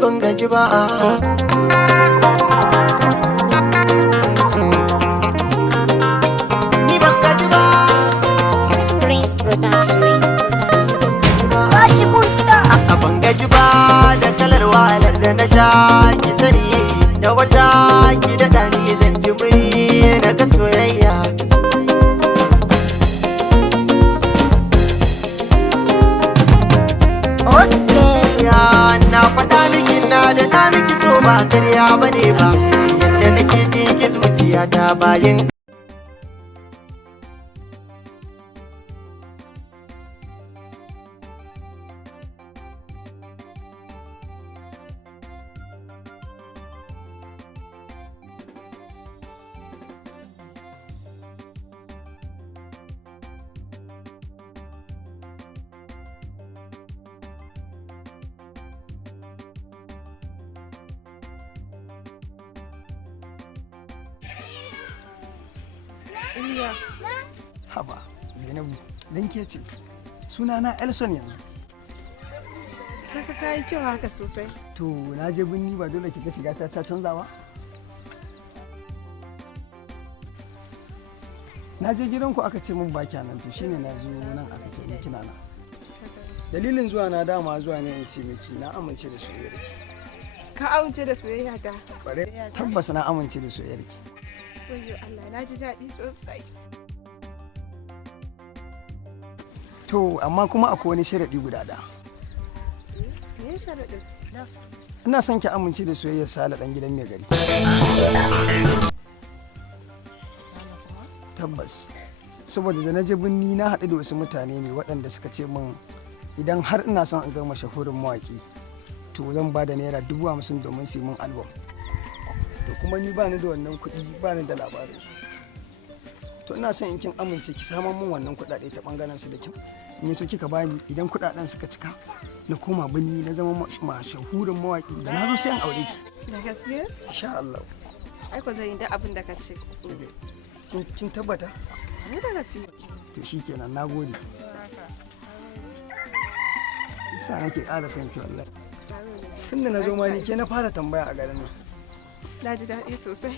ban gaji ba. Ni ban gaji ba. Prince Production. Ban gaji ba da kalar wahalar da na sha, ki sani da wata ki daɗa ni zan ji muri na ga soyayya. Na faɗa miki na da ɗa miki so ba karya bane ba, yadda nake ji ki zuciya ta bayin. Iliya. Haba, Zainabu, dan ke ce. Sunana Elson yanzu. Haka kayi kyau haka sosai. To, na je binni ba dole ki ga shiga ta canza ba? Na je gidanku aka ce min ba nan, to shine na zo nan aka ce min kina na. Dalilin zuwa na dama zuwa ne in ce miki na amince da soyayyarki. Ka amince da soyayya ta? Tabbas na amince da soyayyarki. Wayo Allah, na ji daɗi sosai. To, amma kuma akwai wani sharaɗi guda da. Me sharaɗin? Ina son ki amince da soyayyar Sale ɗan gidan mai gari. Tabbas. Saboda da na je binni na haɗu da wasu mutane ne waɗanda suka ce min idan har ina son in zama mashahurin mawaƙi, to zan ba da naira 50,000 domin su yi min album. To kuma ni ba ni da wannan kuɗi, ba ni da labarin su. To ina son in kin amince ki saman min wannan kuɗaɗe ta ɓangaren su da kyau. In so kika bani idan kuɗaɗen suka cika na koma binni na zama mashahurin mawaƙi da na zo sai an aure ki. Da gaske? Insha Allah. Ai ko zan yi duk abin da ka ce. Kin tabbata? Ni da gaske. To shikenan, nagode. Isa nake ƙara son ki wallahi. Tunda na zo ma ni ke na fara tambaya a garin nan. Na ji daɗi sosai.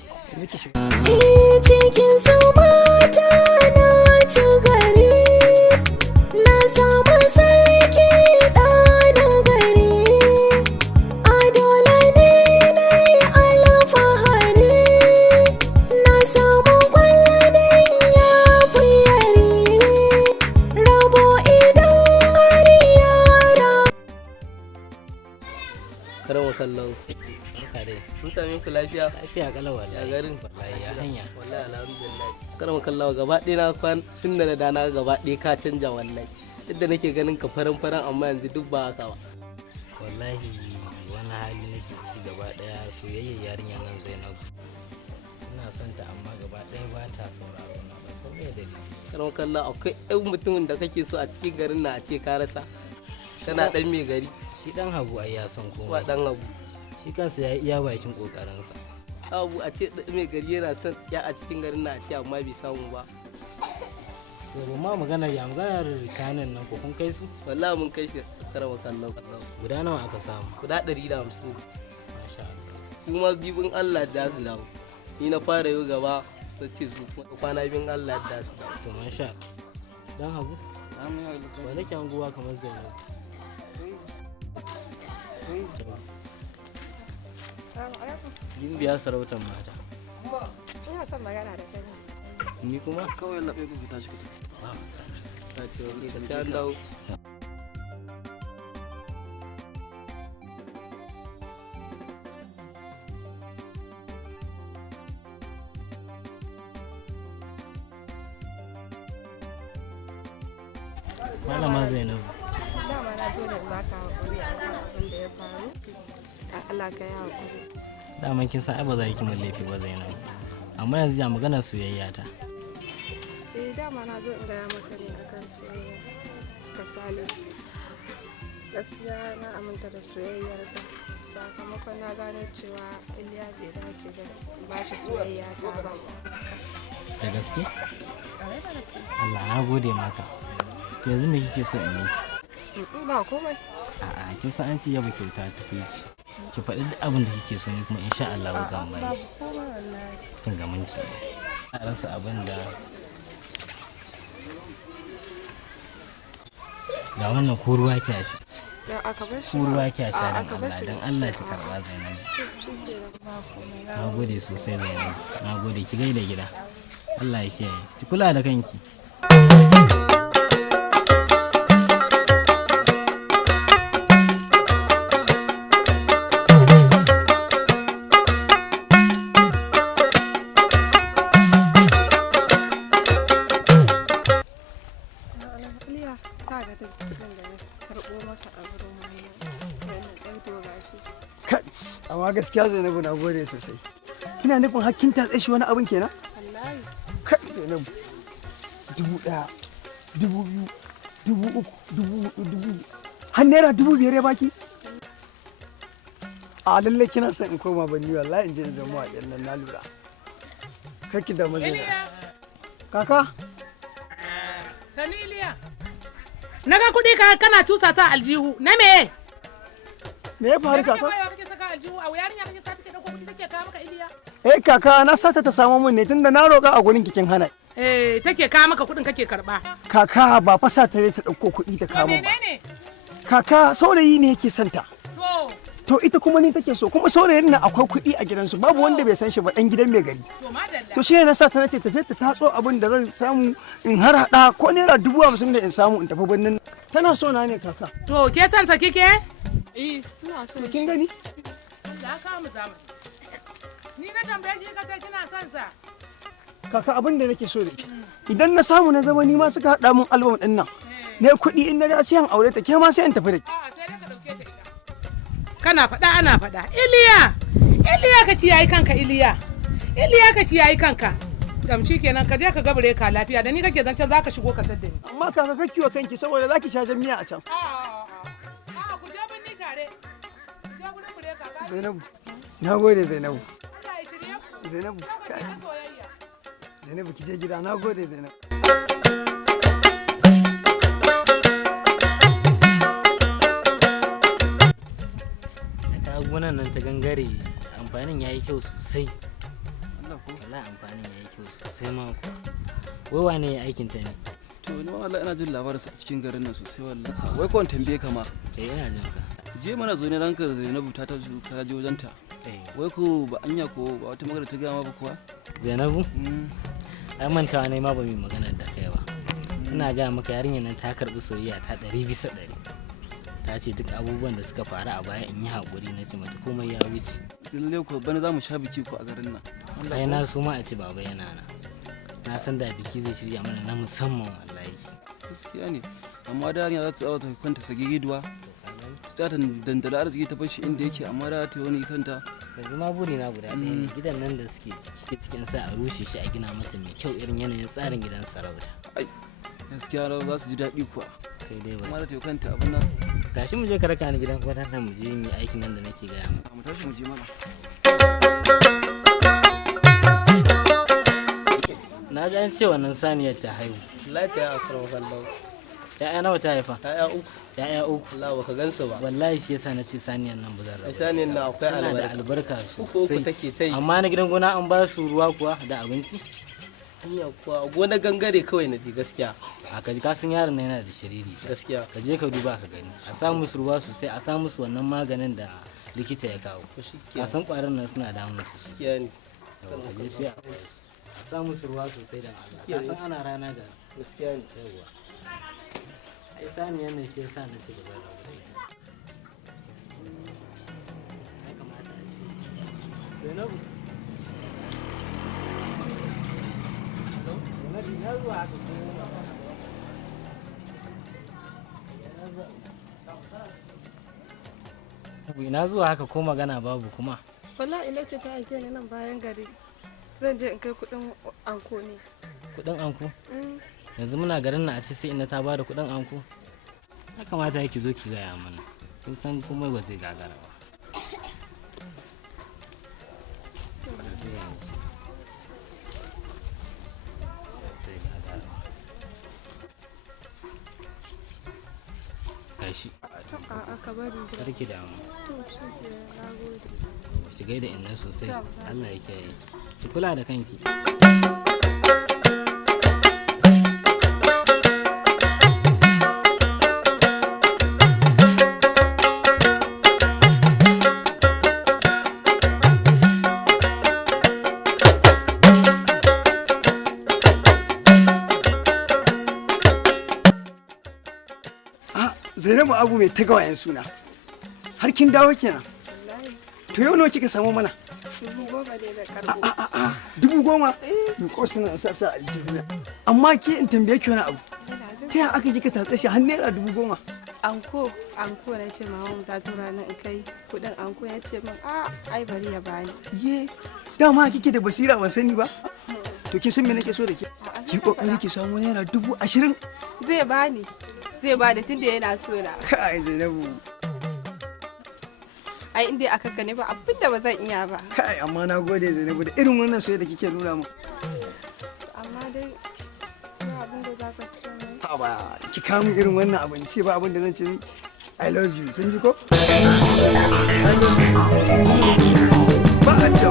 Cikin samata na ci gari, na samu sarki ɗana gari, a dole ne na yi alfahari, na samu kwallon ya fi yari, rabo idan har yara. Karama kallon dai. Mun same ku lafiya? Lafiya kalau wallahi. Ya garin? Wallahi ya hanya. Wallahi alhamdulillah. Karama kallawa gaba ɗaya na kwan tun da na dana gaba ɗaya ka canja wallahi. Yadda nake ganin ka faran amma yanzu duk ba haka ba. Wallahi wani hali nake ci gaba ɗaya soyayyar yarinya nan Zainabu. Ina son ta amma gaba ɗaya ba ta sauraro na ba san me dalili. Karama kallawa akwai ɗan mutumin da kake so a cikin garin na a ce ka rasa. Kana ɗan mai gari. Shi ɗan Habu ai ya san komai. Wa ɗan Habu. Shi kansa ya iya bakin kokarinsa. Abu a ce mai gari yana son ya a cikin garin na a ce amma bai samu ba. Yau ma maganar shanan nan ko kun kai su? Wallahi mun kai shi karama kallon. Guda nawa aka samu? Guda 150. Masha Allah. Kuma bibin Allah da su dawo. Ni na fara yau gaba ta ce su kwana bibin Allah da su dawo. To masha Dan Habu? Ba nake anguwa kamar Zainab. Yin biya sarautar mata. Ina son magana da kai. Ni kuma? Kawai laɓe ku fita shi ka ta ce wani da sai an dawo. Malama Zainabu. Dama na zo da baka hakuri a kan abin da ya faru. Allah ka yi hakuri. Daman kin san ai ba za ki mun laifi ba Zainabu. Amma yanzu ya magana soyayya ta. Dama na zo in gaya maka ne akan soyayya ka Sale. Gaskiya na aminta da soyayyar ka. Sakamakon na gano cewa Iliya bai dace da ba shi soyayya ta ba. Da gaske? Allah na gode maka. To yanzu me kike so in yi? Ba komai. A'a kin san an ce yaba kyauta ta fice. Ki faɗi duk abin da kike so ni kuma insha Allah zan bari. Babu komai wallahi. Kin ga minti. A rasa abin da ga wannan ko ruwa kyashi. Ya aka bar shi. Ko ruwa kyashi A, dan aka bar Allah shi dan da Allah ki karba Zainab. Na gode sosai Zainab. Na gode ki gaida gida. Allah ya kiyaye. Ki kula da kanki. Iliya, ka ga duk kuɗin da na karɓo maka a wurin wannan ɗan doga shi. Kai, amma gaskiya Zainabu na gode sosai. Kina nufin hakkin ta tsaye wani abin kenan? Wallahi. Kai Zainabu. 1000, 2000, 3000, 4000, har naira 5000 ya baki? A lallai kina son in koma banni wallahi in je in zama a nan na lura. Karki da mazai. Kaka? Sani Iliya. Na ga kuɗi kana cusa sa aljihu. Na me? Me ya faru kaka? Kake saka aljihu a yarinya kake sa take dauko kuɗi take kawo maka Iliya. Kaka na sata ta samu mun ne tunda na roƙa a gurin kikin hana. Take kawo maka kuɗin kake karɓa. Kaka ba fa sa ta ne ta ɗauko kuɗi ta kawo ba. Menene? Kaka saurayi ne yake santa. To. To ita kuma ni take so kuma saurayin nan akwai kuɗi a gidansu babu wanda bai san shi ba ɗan gidan mai gari. To madalla. To shi ne na sa ta nace ta je ta tatso abin da zan samu in har hada ko naira 50,000 da in samu in tafi birnin. Tana so na ne kaka. To ke san sa kike? Ina so. Kin gani? Da ka mu zamani. Ni na tambaye ki kace kina son sa. Kaka abin da nake so da idan na samu na zama ni ma suka haɗa mun album ɗin nan. Ne kuɗi in na da sai an aure ta ke ma sai in tafi da ki. A'a sai dai ka dauke ta ita. Kana faɗa ana faɗa. Iliya ka kiyaye kanka Iliya. Iliya ka kiyaye kanka. Damci kenan ka je ka gabure ka lafiya da ni kake zancen zaka shigo ka tadda ni. Amma kaka ka kiwa kanki saboda zaki sha jan miya a can. A'a ku je binni tare. Ku je gurin bure ka ga. Zainabu. Na gode Zainabu. Allah ya shirye ku. Zainabu. Ka ta soyayya. Zainabu ki je gida na gode Zainabu. Gonan nan ta gangare amfanin yayi kyau sosai. Wallahi amfanin yayi kyau sosai ma ko. Wai wane ya aikin ta ne? To ni wallahi ina jin labarin a cikin garin nan sosai wallahi. Wai ko tambaye ka ma. Ina jin ka. Je mana zo ne ranka Zainabu ta ka je wajen ta. Wai ko ba anya ko ba wata magana ta gaya ma ba kuwa? Zainabu? Ai mantawa ne ma ba mai magana da kai ba. Ina ga maka yarinyar nan ta karbi soyayya ta 100%. Ta ce duk abubuwan da suka faru a baya in yi haƙuri na ce mata komai ya wuce. Lalle ko bana za mu sha biki ko a garin nan. Ai na so ma a ce baba yana na. Na san da biki zai shirya mana na musamman wallahi. Gaskiya ne. Amma da yarinya za ta tsawa ta kwanta sagigiduwa. Sai ta dandala arziki ta fashi inda yake amma da ta wani kanta. Yanzu ma buri na guda ɗaya ne gidan nan da suke cikin sa a rushe shi a gina mata mai kyau irin yanayin tsarin gidan sarauta. Ai gaskiya za su ji daɗi kuwa. Sai dai ba. Amma da ta kanta abin nan. Tashi mu je ka raka ni gidan kwanan nan mu je mu yi aikin nan da nake gaya mu. Mu tashi mu je mana. Na ji an ce wannan saniyar ta haihu. Lafiya a karon kallon. Ya'ya nawa ta haifa? Ya'ya uku. Ya'ya uku. Allah baka gansu ba. Wallahi shi yasa na ce saniyar nan ba zan rabu. Saniyar nan akwai Tana da albarka. albarka Uku sosai. take ta yi. Amma na gidan gona an ba su ruwa kuwa da abinci? Hanya kuwa gona gangare kawai na ji gaskiya. A kaji kasan yaron nan yana da shiriri. Gaskiya. Ka je ka duba ka gani. A sa musu ruwa sosai, a sa musu wannan maganin da likita ya kawo. Ka san ƙwarin nan suna damun su sosai. Gaskiya ne. Ka je sai a sa musu ruwa sosai da Allah. Ka san ana rana ga. Gaskiya ne. Yawwa. Ai saniyan nan shi yasa na ce ba zan rabu da ita. Ya kamata a ce. Zainabu. Ina zuwa haka ko magana babu kuma. Wallahi ina ce ta aike ni nan bayan gari. Zan je in kai kuɗin anko ne. Kuɗin anko? Yanzu muna garin na a ce sai ina ta bada kuɗin anko. Ya kamata yake zo ki gaya mana. Kin san komai ba zai gagara ba. Gashi. A'a ka bari da. karki damu. To shi ke na gode. Ki gaida inna sosai. Allah ya kiyaye. Ki kula da kanki. Zainabu Abu mai ta gawayen suna. Har kin dawo kenan. To yau nawa kika samu mana? 10,000 ne da karbo. 10,000? Ni ko suna sa aljihuna. Amma ke in tambaye ki wani abu. Ta yaya aka kika tatsa shi har naira 10,000? Anko na ce mama ta tura ni in kai kudin anko ya ce min ai bari ya bani. Ye, dama kike da basira ban sani ba. To kin san me nake so da ke? Ki kokari ki samu naira 20,000. Zai bani tunda yana so na. Kai Zainabu. Ai inda aka gane ba abin da ba zan iya ba. Kai amma na gode Zainabu da irin wannan soyayya da kike nuna mu. Amma dai ba abin da zaka ce mai. Ha ba, ki kawo min irin wannan abin ce ba abin da zan ce mi. I love you. Kin ji ko? Ba a ce